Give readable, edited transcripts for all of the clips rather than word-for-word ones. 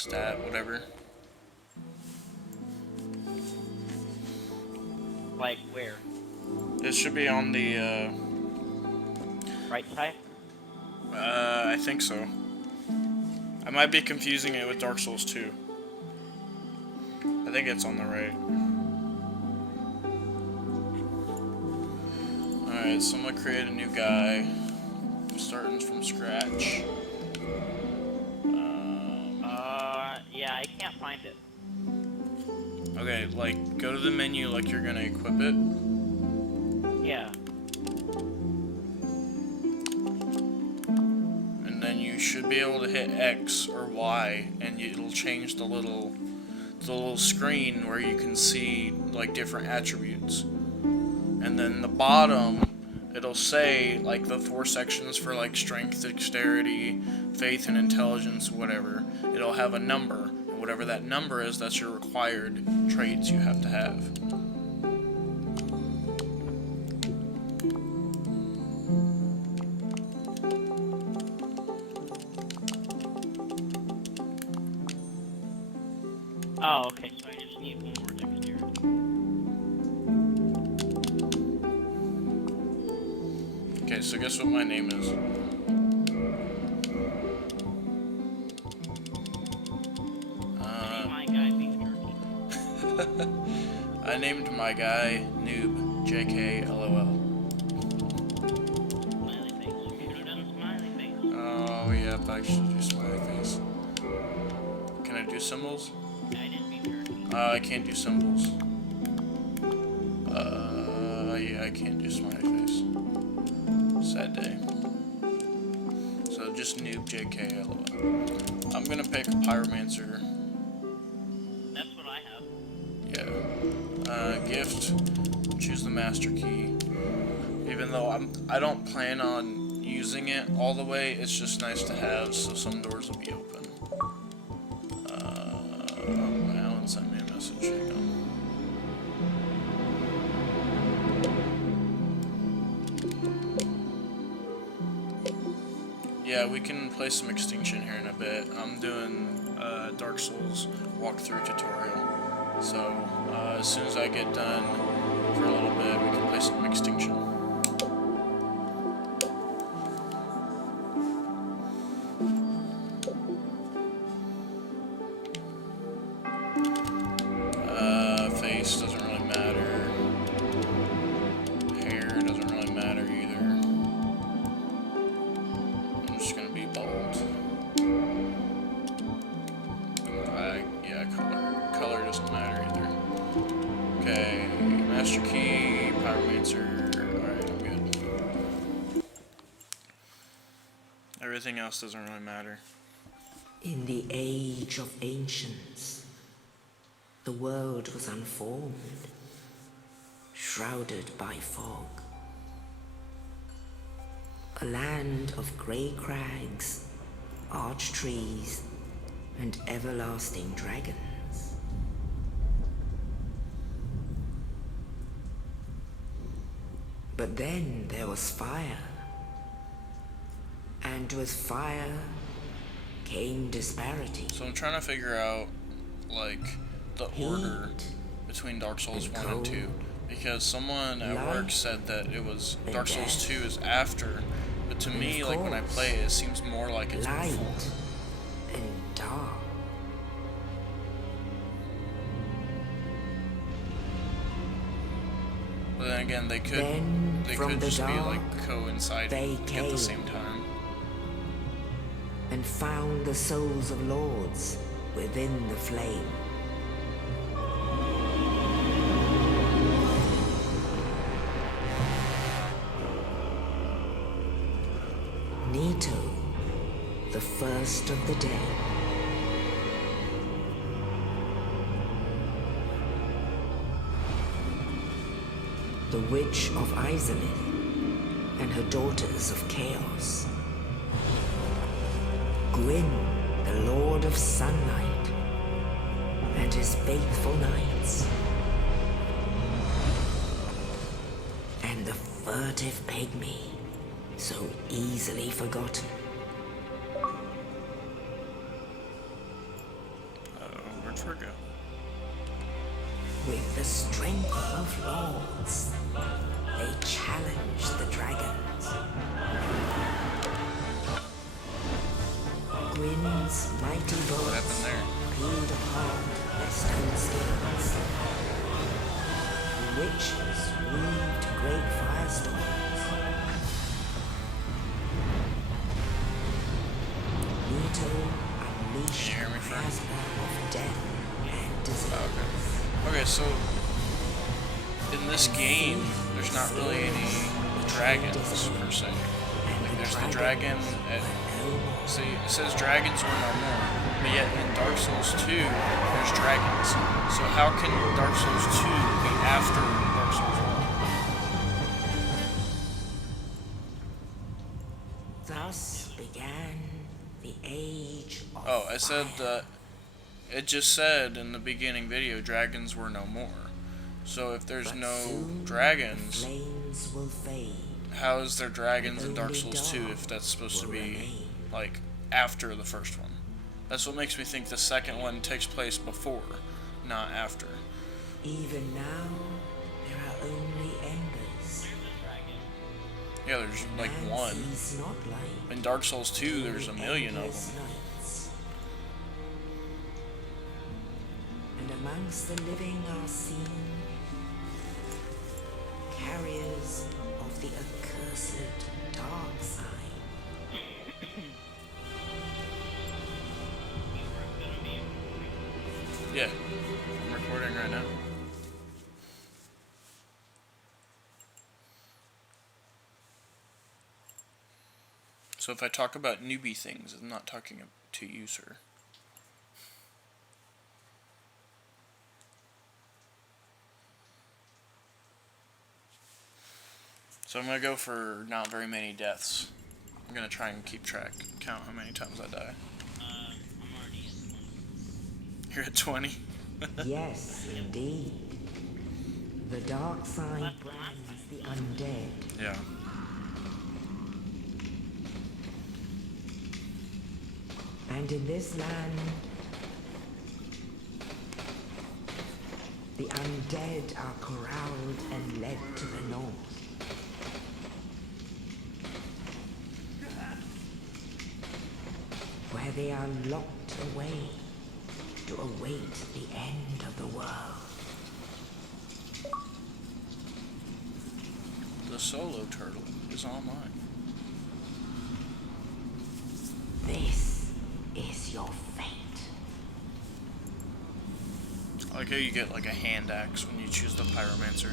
stat, whatever. Like where? It should be on the, Right side? I think so. I might be confusing it with Dark Souls 2. I think it's on the right. Alright, so I'm gonna create a new guy. Starting from scratch. Yeah, I can't find it. Okay, like, go to the menu like you're gonna equip it. Yeah. And then you should be able to hit X or Y, and it'll change the little screen where you can see, like, different attributes. And then the bottom, it'll say, like, the 4 sections for, like, strength, dexterity, faith, and intelligence, whatever. It'll have a number. And whatever that number is, that's your required traits you have to have. Oh, okay, so I just need one more dexterity. Okay, so guess what my name is? My guy beef jerky. I named my guy Noob, JK, LOL. Smiley face. You should have done smiley face. Oh, yep, I should do smiley face. Can I do symbols? I didn't beef jerky. I can't do symbols. Yeah, I can't do smiley face. Sad day. So just Noob, JK, LOL. I'm gonna pick Pyromancer. That's what I have. Yeah. Gift. Choose the master key. Even though I don't plan on using it all the way, it's just nice to have, so some doors will be open. Alan sent me a message. Hang on. Yeah, we can play some Extinction here in a bit. I'm doing Dark Souls walkthrough tutorial. So, as soon as I get done for a little bit, we can play some Extinction. Face doesn't really matter. Hair doesn't really matter either. I'm just gonna be bald. Yeah, color doesn't matter either. Okay, master key, pyromancer. Alright, I'm good. Everything else doesn't really matter. In the age of ancients, the world was unformed, shrouded by fog. A land of grey crags, arch trees, and everlasting dragons. But then there was fire, and with fire came disparity. So I'm trying to figure out, like, the order between Dark Souls 1 and 2. Because someone at work said that it was Dark Souls 2 is after, but to me, like, when I play it, it seems more like it's light before. and dark. But then again, they could just be, like, coinciding at the same time. And found the souls of lords within the flame. Nito, the first of the dead. The Witch of Izalith and her daughters of Chaos. Gwyn, the Lord of Sunlight, and his faithful knights. And the furtive pygmy, so easily forgotten. Where'd Fur go? With the strength of lords, they challenge the dragons. Gwyn's mighty What bullets happened there? peeled apart their stone skills. The witches weaved great firestorms. Nito unleashed Can you hear me, a Fern? plasma of death and disease. Okay, so in this game, there's not really any dragons per se. Like there's the dragon at, see, it says dragons were no more, but yet in Dark Souls 2, there's dragons. So how can Dark Souls 2 be after Dark Souls 1? Thus began the age of Oh, I said fire. it just said in the beginning video, dragons were no more. So if there's But no soon dragons, the flames will fade. how is there dragons in Dark Only Souls 2 dark if that's supposed to will be remain. like after the first one? That's what makes me think the second one takes place before, not after. Even now, there are only embers. Yeah, there's like Man one. sees not light, In Dark Souls 2, there's a million of endless them. nights. And amongst the living are seen carriers of the accursed dark side. Yeah, I'm recording right now. So if I talk about newbie things, I'm not talking to you, sir. So I'm gonna go for not very many deaths. I'm gonna try and keep track, count how many times I die. I'm already at 20. You're at 20? Yes, indeed. The dark side brands the undead. Yeah. And in this land, the undead are corralled and led to the north. Where they are locked away to await the end of the world. The solo turtle is online. This is your fate. I like how you get like a hand axe when you choose the pyromancer.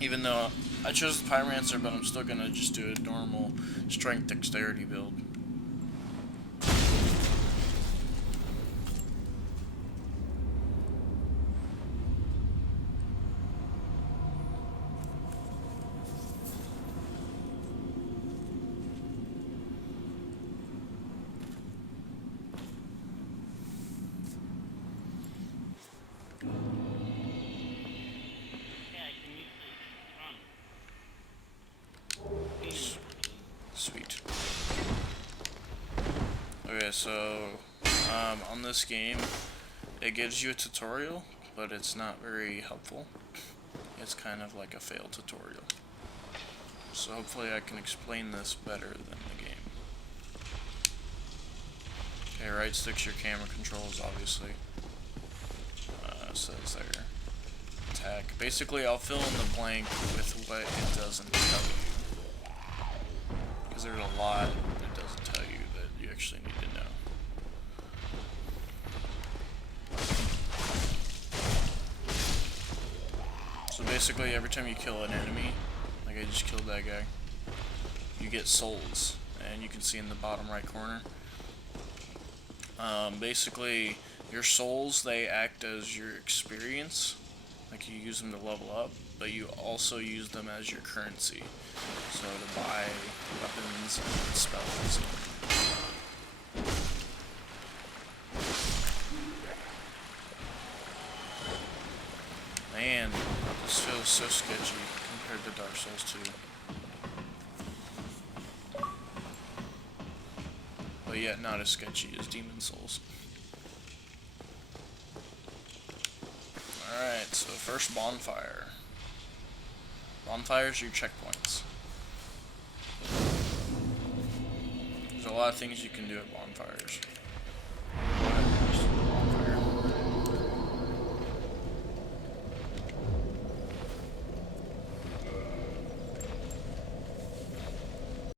Even though I chose the pyromancer, but I'm still gonna just do a normal strength dexterity build. Yeah, I can use this. Sweet. Okay, so on this game, it gives you a tutorial, but it's not very helpful. It's kind of like a fail tutorial. So hopefully I can explain this better than the game. Okay, right stick's your camera controls, obviously. Says there. Attack. Basically, I'll fill in the blank with what it doesn't tell you. Because there's a lot it doesn't tell you that you actually need to know. So basically, every time you kill an enemy, like I just killed that guy, you get souls. And you can see in the bottom right corner. Basically, your souls, they act as your experience. Like you use them to level up, but you also use them as your currency. So to buy weapons and spells. Man, this feels so sketchy compared to Dark Souls 2. but yet not as sketchy as Demon Souls. Alright, so first bonfire. Bonfires are your checkpoints. There's a lot of things you can do at bonfires.